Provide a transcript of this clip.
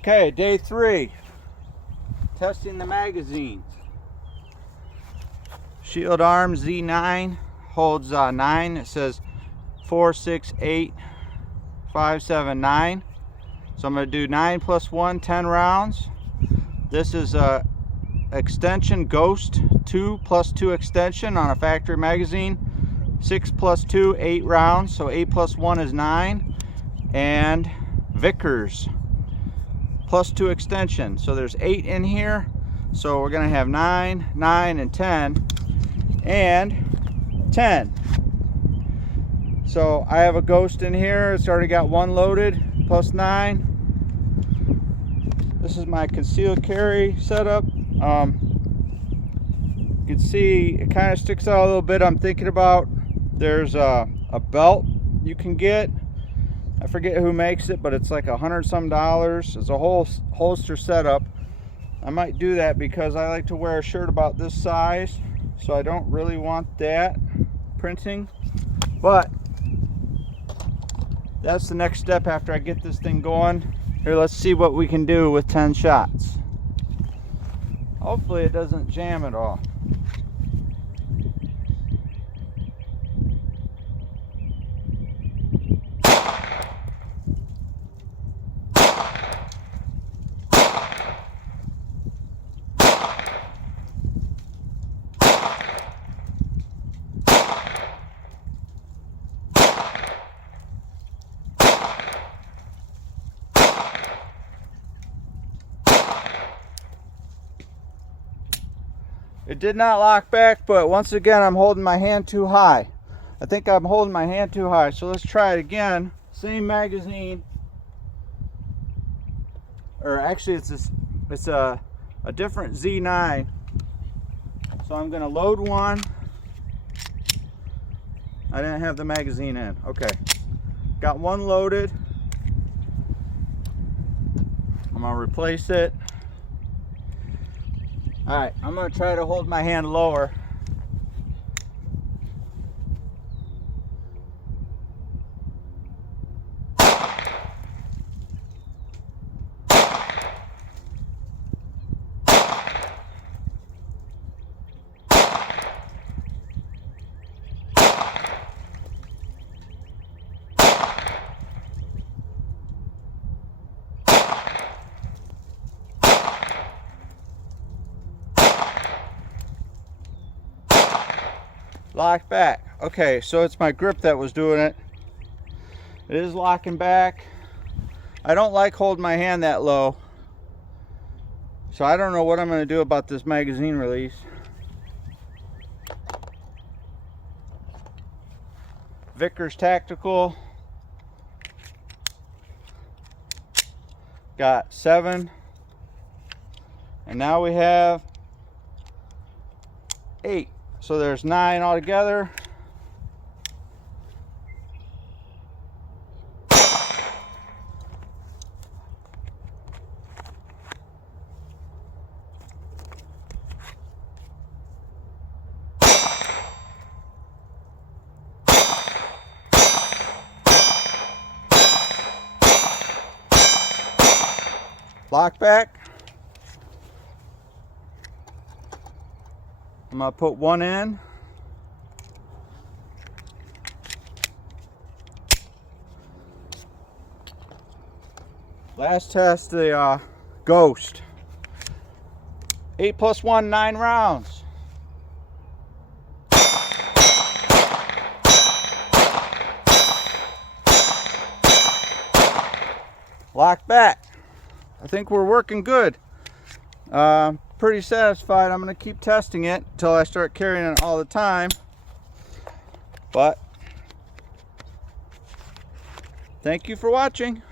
Okay, day 3. Testing the magazines. Shield Arm Z9 holds 9. It says 4, 6, 8, 5, 7, 9. So I'm going to do 9 plus 1, 10 rounds. This is a extension Ghost 2 plus 2 extension on a factory magazine. 6 plus 2, 8 rounds. So 8 plus 1 is 9. And Vickers plus 2 extension. So there's 8 in here. So we're going to have 9, 9, and 10. And 10. So I have a Ghost in here. It's already got 1 loaded, plus 9. This is my concealed carry setup. You can see it kind of sticks out a little bit. I'm thinking about, there's a belt you can get. I forget who makes it, but it's like $100 some. It's a whole holster setup. I might do that because I like to wear a shirt about this size, so I don't really want that printing. But that's the next step after I get this thing going. Here, let's see what we can do with 10 shots. Hopefully it doesn't jam at all. It did not lock back, but once again, I'm holding my hand too high. I think I'm holding my hand too high, so let's try it again. Same magazine. Or actually, it's a different Z9. So I'm going to load one. I didn't have the magazine in. Okay. Got one loaded. I'm going to replace it. Alright, I'm going to try to hold my hand lower. Locked back. Okay, so it's my grip that was doing it. It is locking back. I don't like holding my hand that low, so I don't know what I'm going to do about this magazine release. Vickers Tactical. Got 7. And now we have 8. So there's 9 altogether. Lock back. I'm going to put one in. Last test, the Ghost. 8 plus 1, 9 rounds. Lock back. I think we're working good. Pretty satisfied. I'm going to keep testing it until I start carrying it all the time. But thank you for watching.